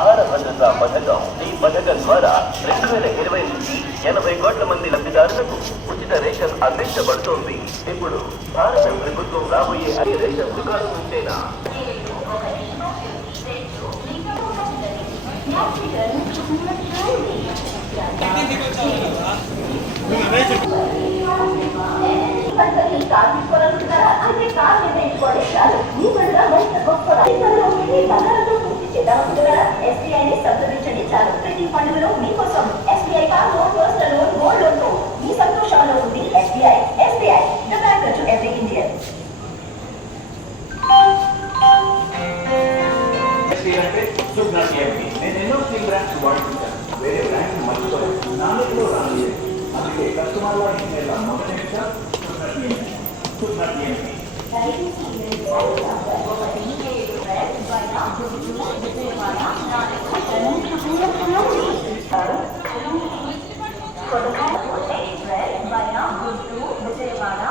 ఆహార భద్రతా పథకం. ఈ పథకం ద్వారా 2020 నుంచి 80 కోట్ల మంది లబ్ధిదారులకు ఉచిత రేషన్ అందించబడుతోంది. ఇప్పుడు భారత ప్రభుత్వం రాబోయే అన్ని రేషన్ దుకాణం నుంచైనా సంప్రదించండి చాలు. ప్రతి పండుగలో మీకోసం SBI car loan, personal loan, gold loan తో మీ సంతోషాల్లో ఉంది SBI. SBI, the bank to every Indian. SBI అంటే సుబ్నా TMP. నేను ఎన్నో స్టీల్ బ్రాండ్స్ వాడుతుంటాను. వేరే బ్రాండ్స్ మర్చిపోయాను. నాలుగులో రాలేదు. అందుకే కస్టమర్ వాడిన మొదటి నిమిషం సుబ్నా TMP. For the kind of red, by now, good to Vijayawada.